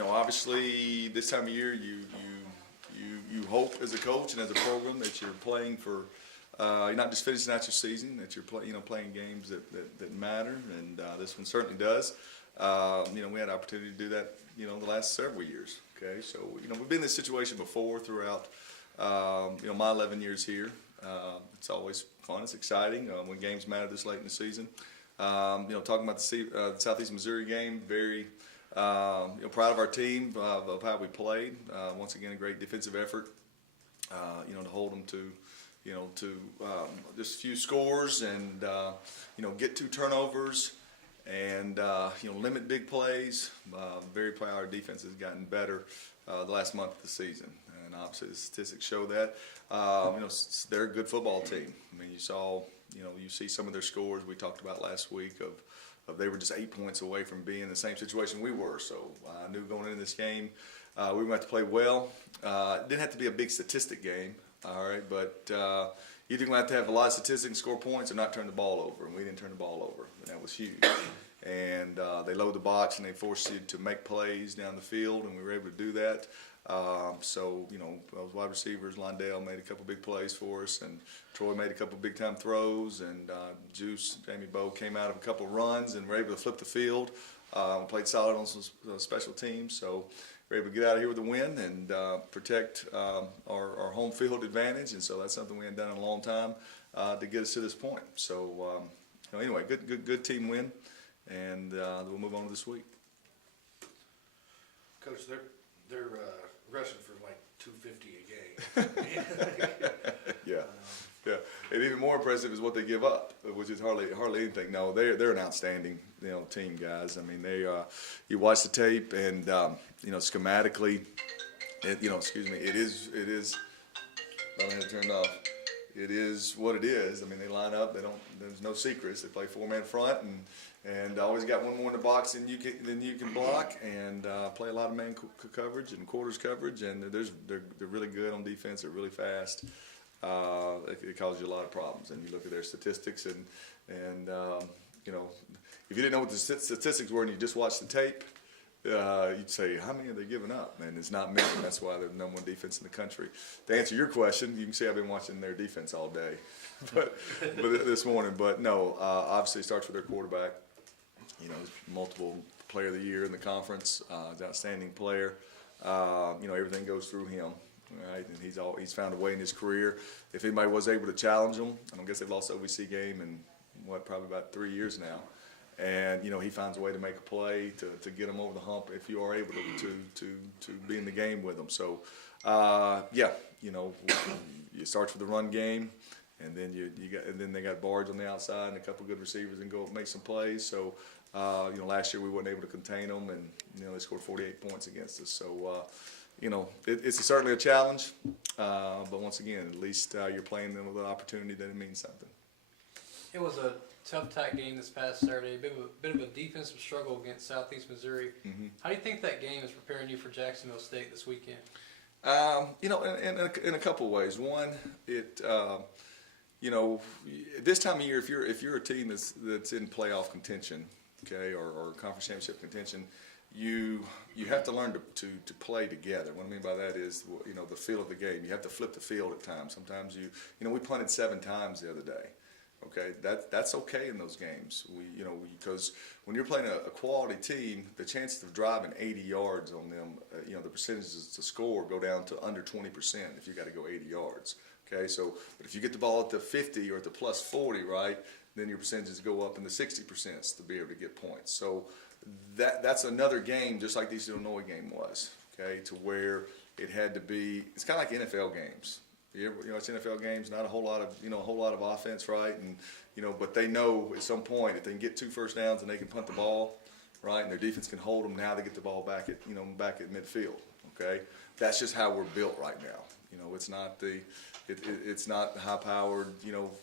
Obviously this time of year you hope as a coach and as a program that you're playing for, you're not just finishing out your season, that you're playing games that matter, and this one certainly does. We had an opportunity to do that, the last several years. Okay, so we've been in this situation before throughout, my 11 years here. It's always fun. It's exciting when games matter this late in the season. Talking about the Southeast Missouri game, very proud of our team, of how we played. Once again, a great defensive effort. To hold them to just a few scores and get 2 turnovers and limit big plays. Very proud our defense has gotten better the last month of the season, and obviously the statistics show that. They're a good football team. I mean, you see some of their scores we talked about last week of they were just 8 points away from being in the same situation we were. So I knew going into this game we were going to have to play well. It didn't have to be a big statistic game, all right, but either going to have to have a lot of statistics and score points or not turn the ball over, and we didn't turn the ball over, and that was huge. And they load the box and they forced you to make plays down the field, and we were able to do that. Those wide receivers, Londale made a couple big plays for us, and Troy made a couple big-time throws, and Juice, Jamie Bowe came out of a couple runs and were able to flip the field. Played solid on some special teams, so we're able to get out of here with a win and protect our home field advantage, and so that's something we hadn't done in a long time to get us to this point. So anyway, good team win, and we'll move on to this week. Coach, they're rushing for like 250 a game. Yeah, and even more impressive is what they give up, which is hardly anything. No, they're an outstanding team, guys. I mean, you watch the tape and schematically, it is. I mean, it turned off. It is what it is. I mean, they line up. There's no secrets. They play 4-man front and always got one more in the box than you can block, and play a lot of man coverage and quarters coverage, and they're really good on defense. They're really fast. It causes you a lot of problems, and you look at their statistics, and if you didn't know what the statistics were and you just watched the tape, you'd say, how many are they giving up? And it's not many. That's why they're the number 1 defense in the country. To answer your question, you can see I've been watching their defense all day, but this morning. But no, obviously it starts with their quarterback. Multiple player of the year in the conference, outstanding player. Everything goes through him. Right, and he's found a way in his career. If anybody was able to challenge him, I don't guess they've lost the OVC game in probably about 3 years now. And he finds a way to make a play to get him over the hump if you are able to be in the game with him. So you start with the run game, and then they got Barge on the outside and a couple good receivers and go make some plays. So last year we weren't able to contain them, and they scored 48 points against us. So. It's certainly a challenge, but once again, at least you're playing them with an opportunity that it means something. It was a tough tight game this past Saturday, a bit of a defensive struggle against Southeast Missouri. Mm-hmm. How do you think that game is preparing you for Jacksonville State this weekend? In a couple of ways. One, this time of year, if you're a team that's in playoff contention, okay, or conference championship contention, you have to learn to play together. What I mean by that is, the feel of the game. You have to flip the field at times. Sometimes we punted 7 times the other day. Okay, that's okay in those games. Because when you're playing a quality team, the chances of driving 80 yards on them, the percentages to score go down to under 20% if you got to go 80 yards. Okay, so but if you get the ball at the 50 or at the plus 40, right, then your percentages go up in the 60% to be able to get points. So that's another game, just like the East Illinois game was, okay, to where it had to be. It's kind of like NFL games. It's NFL games, not a whole lot of offense, right? And but they know at some point if they can get 2 first downs and they can punt the ball, right, and their defense can hold them. Now they get the ball back at midfield. Okay, that's just how we're built right now. It's not it's not high-powered,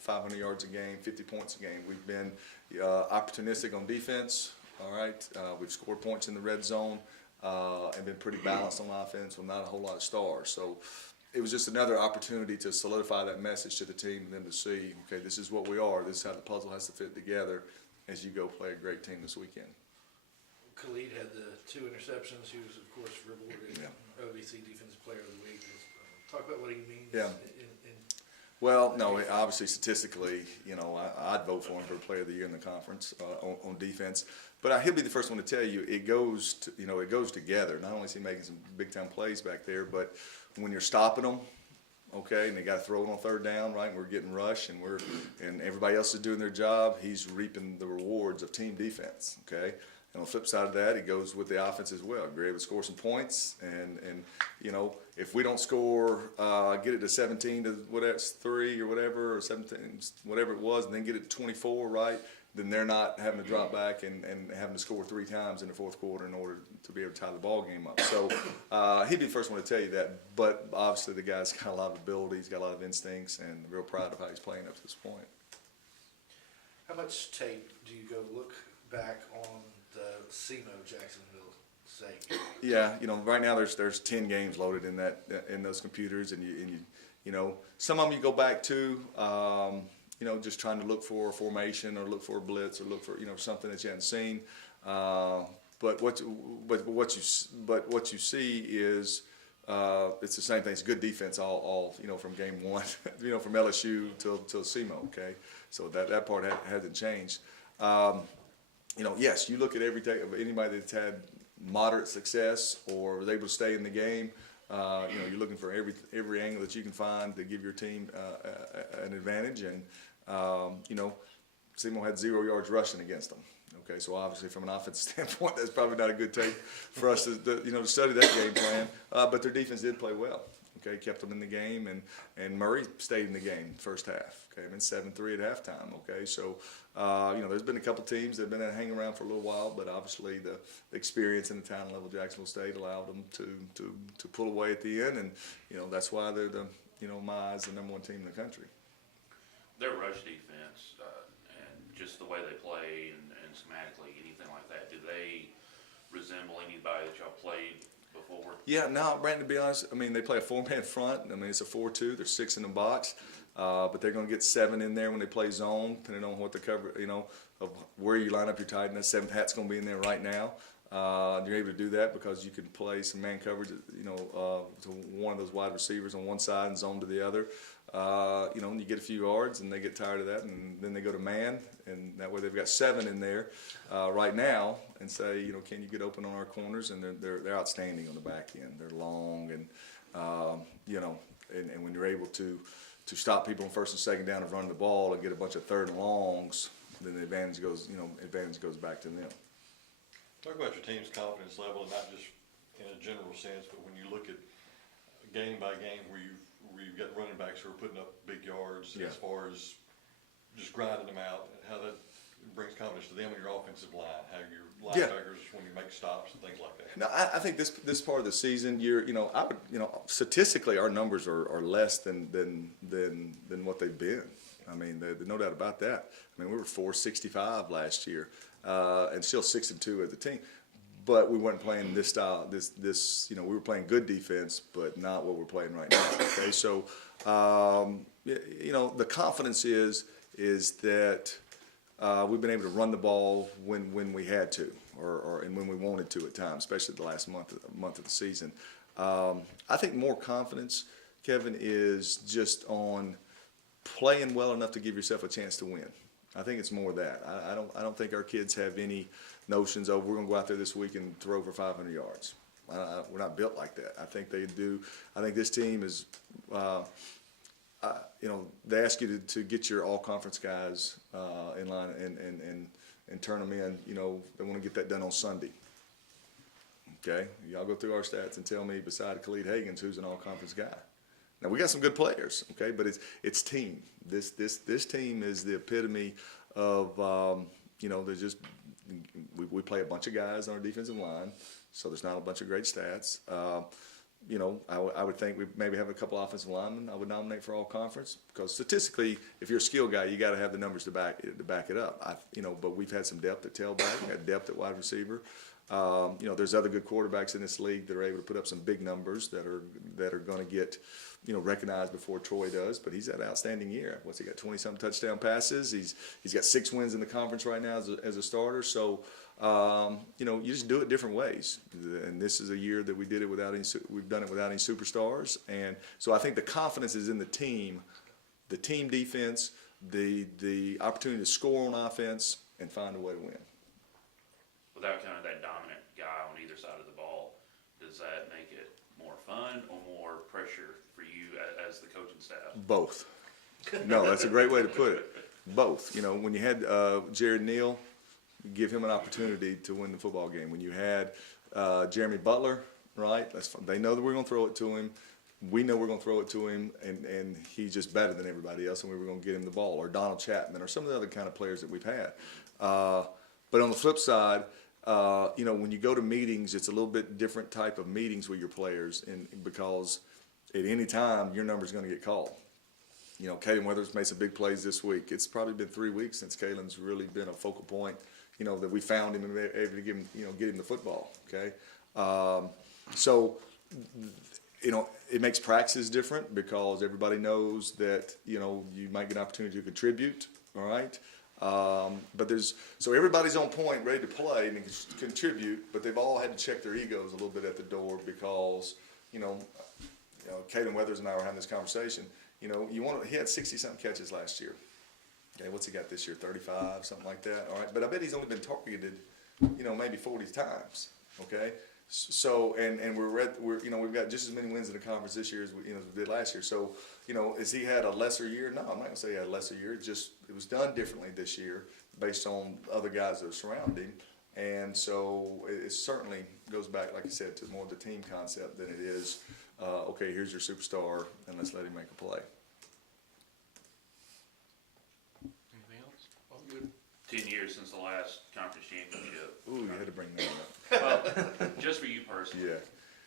500 yards a game, 50 points a game. We've been opportunistic on defense. All right, we've scored points in the red zone and been pretty balanced on offense with not a whole lot of stars. So it was just another opportunity to solidify that message to the team and them to see, okay, this is what we are. This is how the puzzle has to fit together as you go play a great team this weekend. Khalid had the 2 interceptions interceptions. He was, of course, rewarded OVC Defensive Player of the Week. Talk about what he means. Yeah. Well, no, obviously statistically, I'd vote for him for Player of the Year in the conference on defense. But he'll be the first one to tell you it goes together. Not only is he making some big time plays back there, but when you're stopping them, okay, and they got to throw it on third down, right? And we're getting rushed, and everybody else is doing their job. He's reaping the rewards of team defense, okay. And on the flip side of that, it goes with the offense as well. We're able to score some points, and if we don't score, get it to 17 to whatever, 3 or whatever, or 17, whatever it was, and then get it to 24, right? Then they're not having to drop back and having to score 3 times in the fourth quarter in order to be able to tie the ball game up. So he'd be the first one to tell you that. But obviously the guy's got a lot of ability, he's got a lot of instincts, and real proud of how he's playing up to this point. How much tape do you go look back on the SEMO Jacksonville sake? Yeah, right now there's 10 games loaded in those computers, and you some of them you go back to. Just trying to look for a formation or look for a blitz or look for something that you haven't seen. But what you see is it's the same thing. It's good defense all from game one, from LSU till SEMO. Okay, so that part hasn't changed. Yes, you look at every take of anybody that's had moderate success or was able to stay in the game. You're looking for every angle that you can find to give your team an advantage, and SEMO had 0 yards rushing against them. Okay, so obviously from an offensive standpoint, that's probably not a good tape for us to study that game plan. But their defense did play well. Okay, kept them in the game, and Murray stayed in the game first half. Okay, I mean 7-3 at halftime. Okay, so there's been a couple teams that have been hanging around for a little while, but obviously the experience and the talent level of Jacksonville State allowed them to pull away at the end, and that's why they're the my eyes the #1 team in the country. Their rush defense and just the way they play and schematically, anything like that, do they resemble anybody that y'all played before? Yeah, no, Brandon, to be honest, I mean, they play a 4-man front. I mean, it's a 4-2. There's 6 in the box. But they're going to get 7 in there when they play zone, depending on what the cover, of where you line up your tight end. That 7th hat's going to be in there right now. You're able to do that because you can play some man coverage, to one of those wide receivers on one side and zone to the other. And you get a few yards and they get tired of that, and then they go to man, and that way they've got 7 in there right now, and say, can you get open on our corners? And they're outstanding on the back end. They're long, and and when you're able to stop people on first and second down and run the ball and get a bunch of third and longs, then the advantage goes back to them. Talk about your team's confidence level, and not just in a general sense, but when you look at game by game where you've got running backs who are putting up big yards, as far as just grinding them out, and how that brings confidence to them and your offensive line, how your linebackers when you make stops and things like that. No, I think this part of the season, statistically our numbers are less than what they've been. I mean, there's no doubt about that. I mean, we were 465 last year, and still 6-2 as a team. But we weren't playing this style. We were playing good defense, but not what we're playing right now. Okay, so the confidence is that we've been able to run the ball when we had to, and when we wanted to at times, especially the last month of the season. I think more confidence, Kevin, is just on playing well enough to give yourself a chance to win. I think it's more that. I don't think our kids have any notions of we're going to go out there this week and throw for 500 yards. We're not built like that. I think they do. I think this team is, they ask you to get your all-conference guys in line and turn them in. They want to get that done on Sunday. Okay, y'all go through our stats and tell me, beside Khalid Hagens, who's an all-conference guy. Now we got some good players, okay, but it's team. This team is the epitome of there's just we play a bunch of guys on our defensive line, so there's not a bunch of great stats. I would think we maybe have a couple offensive linemen I would nominate for all conference, because statistically, if you're a skill guy, you got to have the numbers to back it up. But we've had some depth at tailback, we had depth at wide receiver. There's other good quarterbacks in this league that are able to put up some big numbers that are going to get recognized before Troy does. But he's had an outstanding year. What's he got? 20-something touchdown passes. He's got 6 wins in the conference right now as a starter. So you know, you just do it different ways. And this is a year that we did it without any, we've done it without any superstars. And so I think the confidence is in the team defense, the opportunity to score on offense and find a way to win. Without kind of that dominant guy on either side of the ball, does that make it more fun or more pressure for you as the coaching staff? Both. No, that's a great way to put it. Both. You know, when you had Jared Neal, you give him an opportunity to win the football game. When you had Jeremy Butler, right? That's fun. They know that we're going to throw it to him. We know we're going to throw it to him, and he's just better than everybody else, and we were going to get him the ball. Or Donald Chapman, or some of the other kind of players that we've had. But on the flip side, you know, when you go to meetings, it's a little bit different type of meetings with your players, and because at any time your number's going to get called. You know, Kalen Weathers made some big plays this week. It's probably been 3 weeks since Kalen's really been a focal point. You know, that we found him and were able to give him, you know, get him the football. Okay, so you know, it makes practices different because everybody knows that, you know, you might get an opportunity to contribute. All right. But so everybody's on point, ready to play and contribute, but they've all had to check their egos a little bit at the door because, you know, Kalen Weathers and I were having this conversation. You know, he had 60-something catches last year. Okay, what's he got this year? 35, something like that. All right, but I bet he's only been targeted, you know, maybe 40 times. Okay, so and we're we've got just as many wins in the conference this year as we did last year. So, you know, has he had a lesser year? No, I'm not gonna say he had a lesser year. It was done differently this year based on other guys that are surrounding him. And so it certainly goes back, like I said, to more of the team concept than it is, okay, here's your superstar and let's let him make a play. Anything else? All good. 10 years since the last conference championship. Ooh, you had to bring that up. Well, just for you personally, Yeah.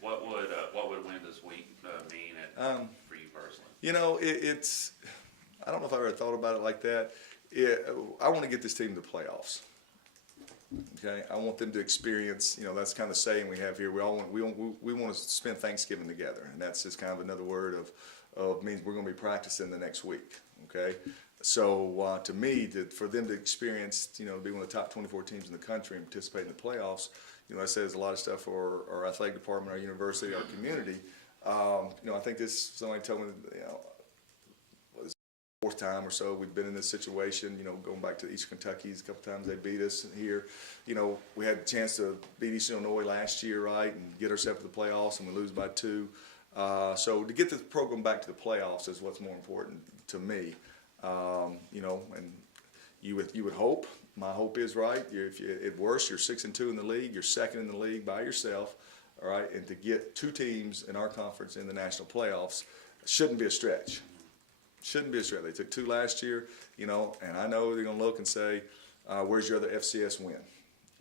what would a win this week mean for you personally? You know, it's I don't know if I ever thought about it like that. I want to get this team to the playoffs. Okay, I want them to experience. You know, that's kind of the saying we have here. We want to spend Thanksgiving together, and that's just kind of another word of means we're going to be practicing the next week. Okay, so to me, for them to experience, you know, be one of the top 24 teams in the country and participate in the playoffs, you know, that says a lot of stuff for our athletic department, our university, our community. You know, I think somebody told me, you know, fourth time or so we've been in this situation, you know, going back to East Kentucky's a couple times they beat us here. You know, we had a chance to beat Eastern Illinois last year, right, and get ourselves to the playoffs, and we lose by 2. So to get the program back to the playoffs is what's more important to me. You know, and you would hope, my hope is right, at worst you're 6-2 in the league, you're second in the league by yourself, all right, and to get 2 teams in our conference in the national playoffs shouldn't be a stretch. Shouldn't be a stretch. They took 2 last year, you know, and I know they're going to look and say, where's your other FCS win?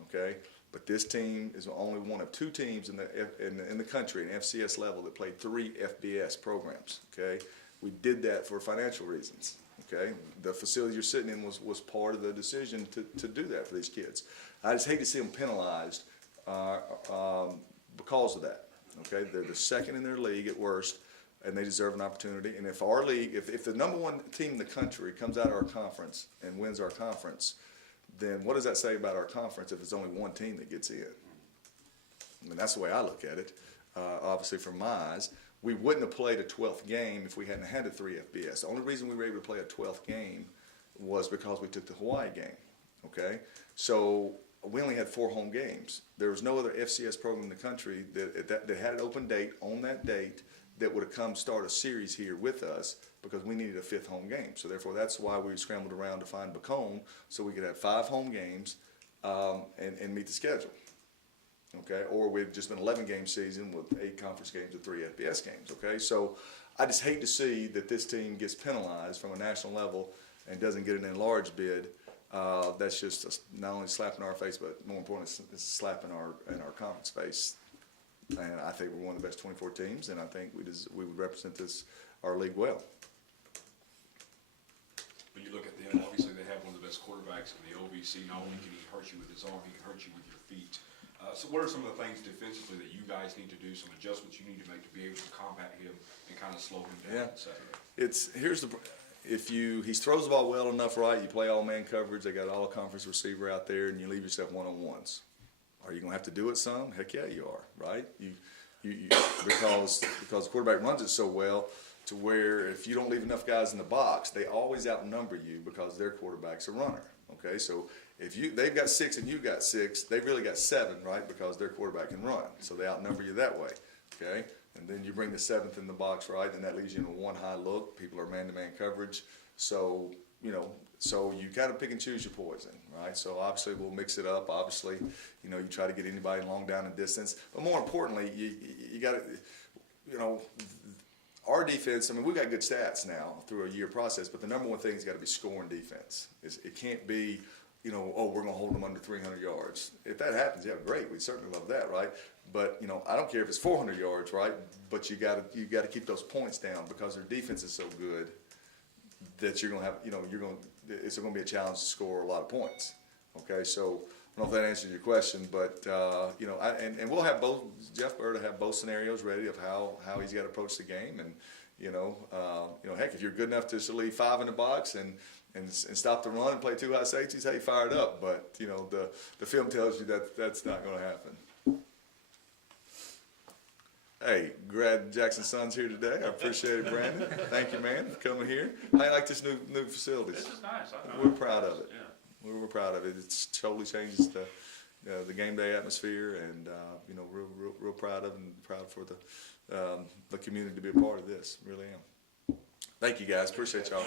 Okay, but this team is only one of 2 teams in the country, an FCS level, that played 3 FBS programs. Okay, we did that for financial reasons. Okay, the facility you're sitting in was part of the decision to do that for these kids. I just hate to see them penalized because of that. Okay, they're the second in their league at worst, and they deserve an opportunity. And if our league, if the number 1 team in the country comes out of our conference and wins our conference, then what does that say about our conference if it's only 1 team that gets in? I mean, that's the way I look at it. Obviously, from my eyes, we wouldn't have played a 12th game if we hadn't had a 3 FBS. The only reason we were able to play a 12th game was because we took the Hawaii game. Okay, so we only had 4 home games. There was no other FCS program in the country that had an open date on that date that would have come start a series here with us because we needed a 5th home game. So therefore, that's why we scrambled around to find Bacone so we could have 5 home games and meet the schedule. Okay, or we've just been an 11-game season with 8 conference games and 3 FBS games. Okay, so I just hate to see that this team gets penalized from a national level and doesn't get an enlarged bid. That's just not only a slap in our face, but more importantly, it's a slap in our conference face. And I think we're one of the best 24 teams, and I think we would represent our league well. But you look at them, obviously they have one of the best quarterbacks in the OVC. Not only can he hurt you with his arm, he can hurt you with your feet. So what are some of the things defensively that you guys need to do, some adjustments you need to make to be able to combat him and kind of slow him down? Yeah. he throws the ball well enough, right, you play all man coverage, they got all conference receiver out there, and you leave yourself one-on-ones. Are you gonna have to do it some? Heck yeah, you are, right? You because the quarterback runs it so well to where if you don't leave enough guys in the box, they always outnumber you because their quarterback's a runner. Okay, so if they've got 6 and you got 6, they've really got 7, right? Because their quarterback can run, so they outnumber you that way. Okay, and then you bring the 7th in the box, right? And that leaves you in a one high look. People are man-to-man coverage, so so you kind of pick and choose your poison, right? So obviously we'll mix it up. Obviously, you try to get anybody long down and distance, but more importantly, you got to, our defense. I mean, we got good stats now through a year process, but the number one thing has got to be scoring defense. It can't be, oh, we're going to hold them under 300 yards. If that happens, yeah, great. We'd certainly love that, right? But I don't care if it's 400 yards, right? But you got to keep those points down because their defense is so good that you're going to have, it's going to be a challenge to score a lot of points. Okay, so I don't know if that answers your question, but and we'll have both. Jeff Bird will have both scenarios ready of how he's got to approach the game, and heck, if you're good enough to leave 5 in the box and stop the run and play 2 high safeties, hey, fire it up. But the film tells you that that's not going to happen. Hey, glad Jackson's son's here today. I appreciate it, Brandon. Thank you, man, for coming here. How you like this new facilities? This is nice. We're proud of it. Yeah. We're proud of it. It totally changes the game day atmosphere, and real proud of it, and proud for the community to be a part of this. Really am. Thank you, guys. Appreciate y'all.